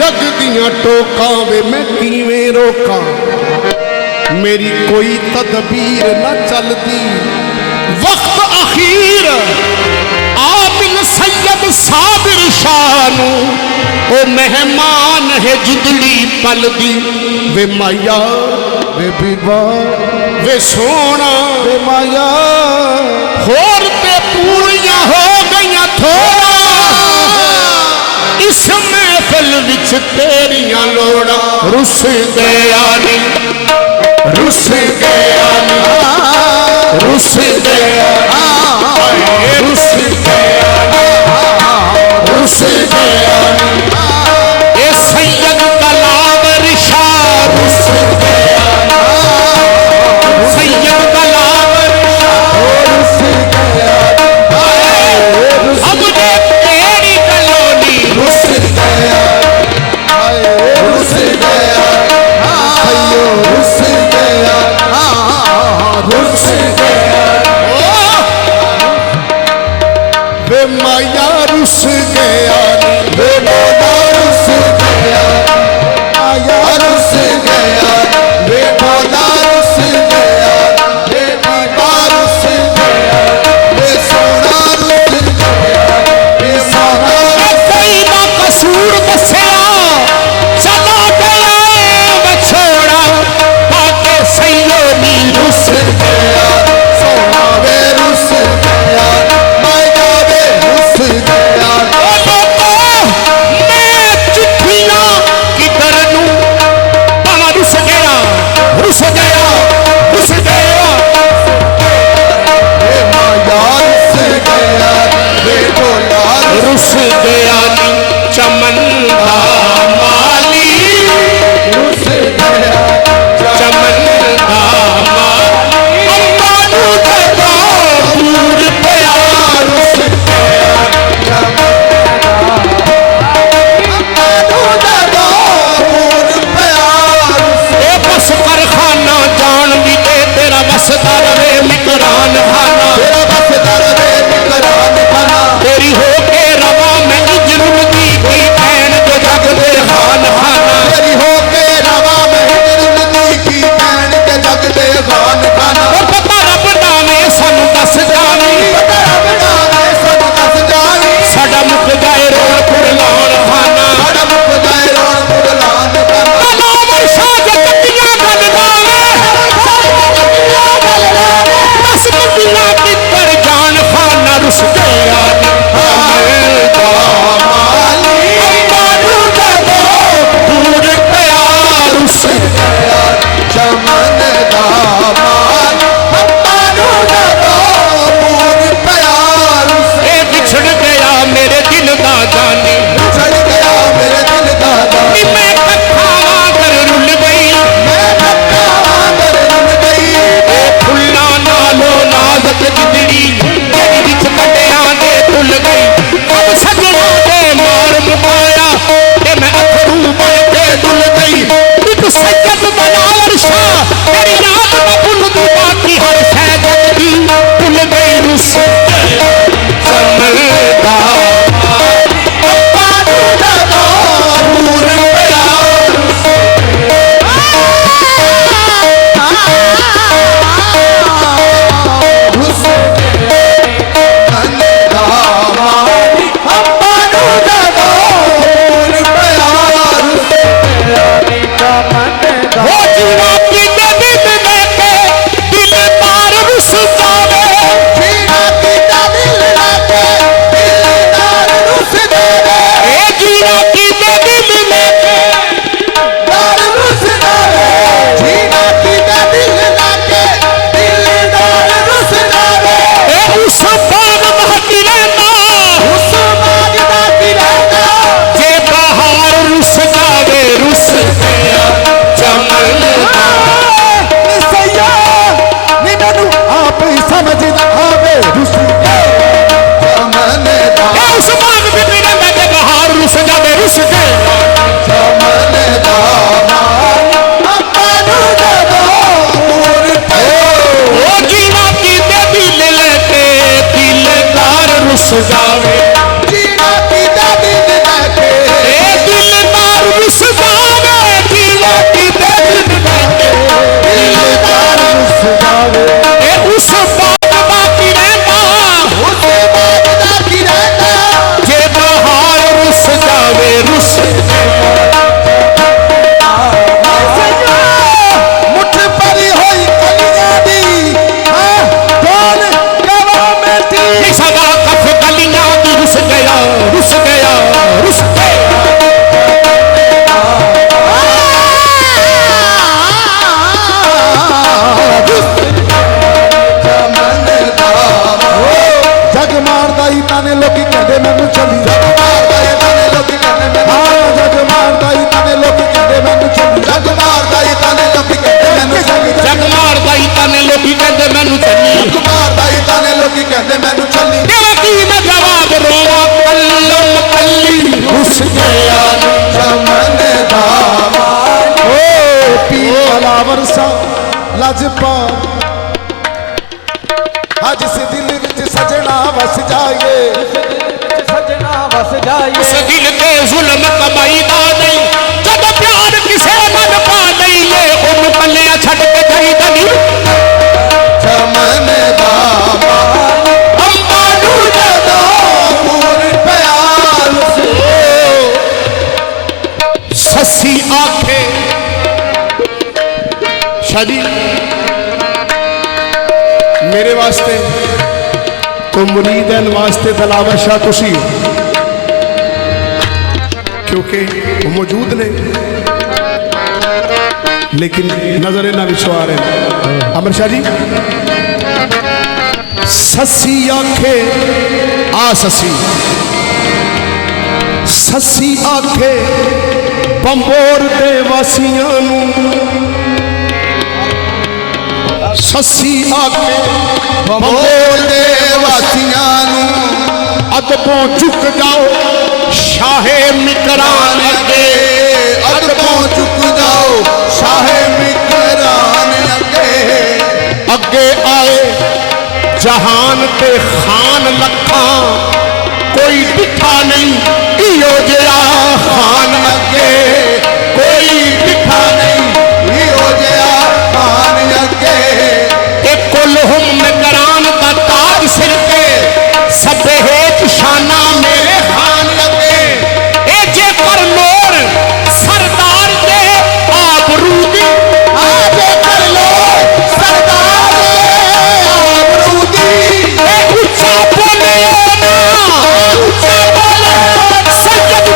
जग दियां टोकां वे मैं किवें रोकां, मेरी कोई तदबीर न चलदी। वक्त अखीर आबिल सैयद साबिर शाह ओ मेहमान है जुदली पलदी। वे माया वे बीबा वे सोना वे माया होर ते पूरियां हो गईयां थोड़ा, इस महफिल विच तेरियां लोड़ा। रुस गया नी रुस गया नी रुस गया रुस गया रुस गया ए सैयद दलावर शाह रुस गया, सैयद दलावर रुस गया। अब ने तेरी कलोनी रुस गया, रुस गया रुस गया। राजपाल आज से दिल विच सजना वस जाए सजना वस जाए उस दिल ते जुल्म कमाईदा नहीं जब प्यार किसे मन पा लईए उन पल्लियां छड़ के गई दनी चमन बाबा अंबानू जदा पूर प्यार ससी आखे शादी मेरे वास्ते तो मुरीदन वास्ते दलावर शाह तुसी हो क्योंकि वो मौजूद ने लेकिन नजर इन्होंने विचों आ रहे हैं। अमर शाह जी ससी आखे आ ससी ससी आखे बंबोर दे वासियां नू ससी आखे बंबोर दे वासियां नू अदबों झुक जाओ शाहे मिकरान अगे अदबों झुक जाओ शाहे मिकरान अगे आए जहान ते खान लखा कोई दिखा नहीं इहो जिहा खान अगे कोई दिखा नहीं इहो जिहा खान अगे कुलहुम निगरान का ताज सिर पे सबे हेठ शाना मेरे खान लगे ए जे कर लोर सरदार दे आबरूदी आजे कर लो सरदार आबरूदी ए ऊंचा बोले ना ऊंचा बोले सजद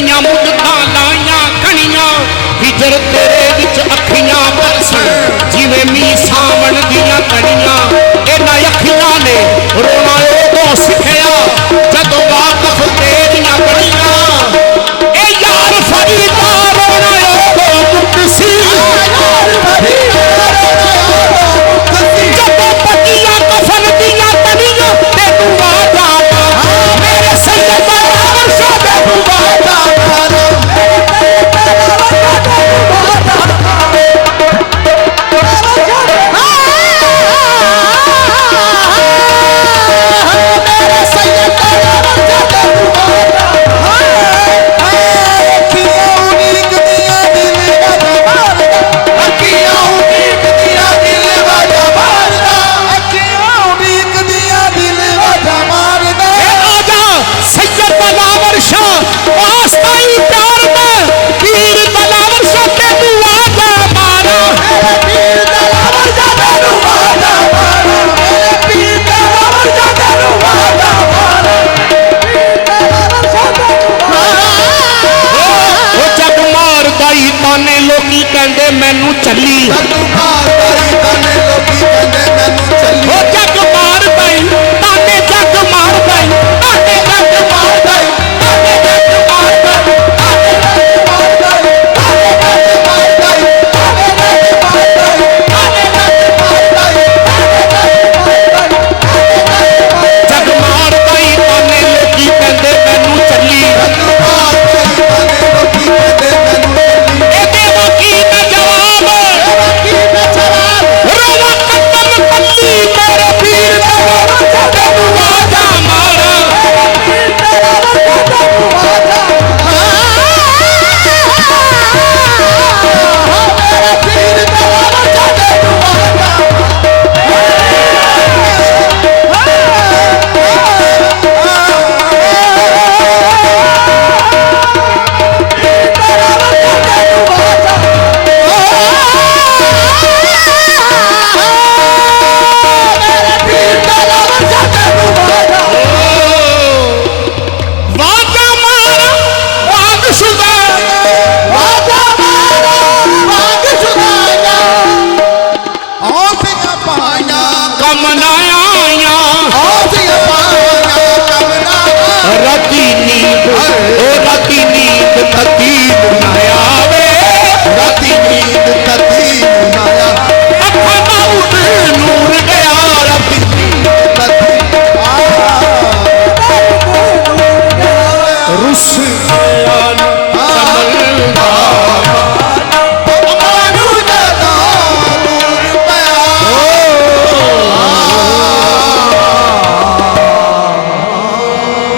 ਕਈਆਂ ਮੁੱਦਤਾਂ ਲਾਈਆਂ ਕਣੀਆਂ ਹਿਜਰ ਤੇਰੇ ਵਿੱਚ ਅੱਖੀਆਂ ਬਰਸਣ ਜਿਵੇਂ ਮੀਂਹ ਸਾਵਣ ਦੀਆਂ ਕਣੀਆਂ ਇਹਨਾਂ ਅੱਖੀਆਂ ਨੇ ਰੋਣਾ ਉਦੋਂ ਸਿੱਖਿਆ ਜਦੋਂ ਵਾਕਫ ਤੇਰੀਆਂ ਬਣੀਆਂ ਇਹ ਯਾਰ ਫਰੀਦਾ ਰੋਣਾ ਉਦੋਂ ਮੁੱਕ ਸੀ ਜਦੋਂ ਪੱਕੀਆਂ ਕਫਨ ਦੀਆਂ ਤਣੀਆਂ ਤੈਨੂੰ ਵਾਦਾ ਮੇਰੇ ਸੈਯਦ ਬਾਬਰ ਸ਼ਾਹ ਤੈਨੂੰ ਵਾਦਾ ਲੋਕੀ ਕਹਿੰਦੇ ਮੈਨੂੰ ਚੱਲੀ ਤੂੰ ਮਾਰਦਾ ਹੀ ਤਾਨੇ ਲੋਕੀ ਕਹਿੰਦੇ ਮੈਨੂੰ ਚੱਲੀ